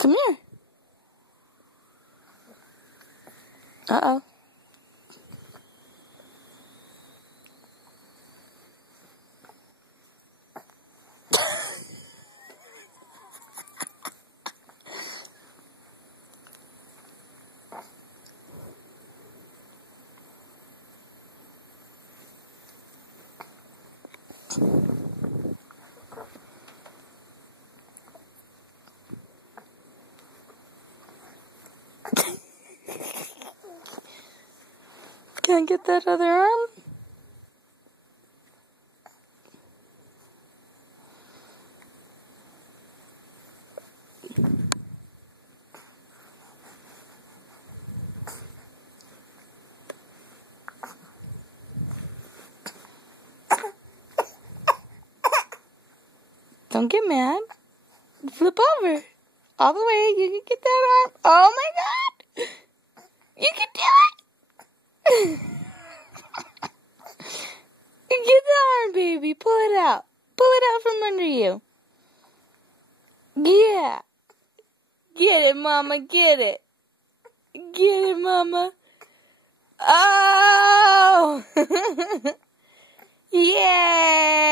Come here. Uh-oh. Can I get that other arm? Don't get mad. Flip over. All the way. You can get that arm. Oh my God! You can do it! Get the arm, baby. Pull it out. Pull it out from under you. Yeah. Get it, Mama. Get it. Get it, Mama. Oh! Yeah!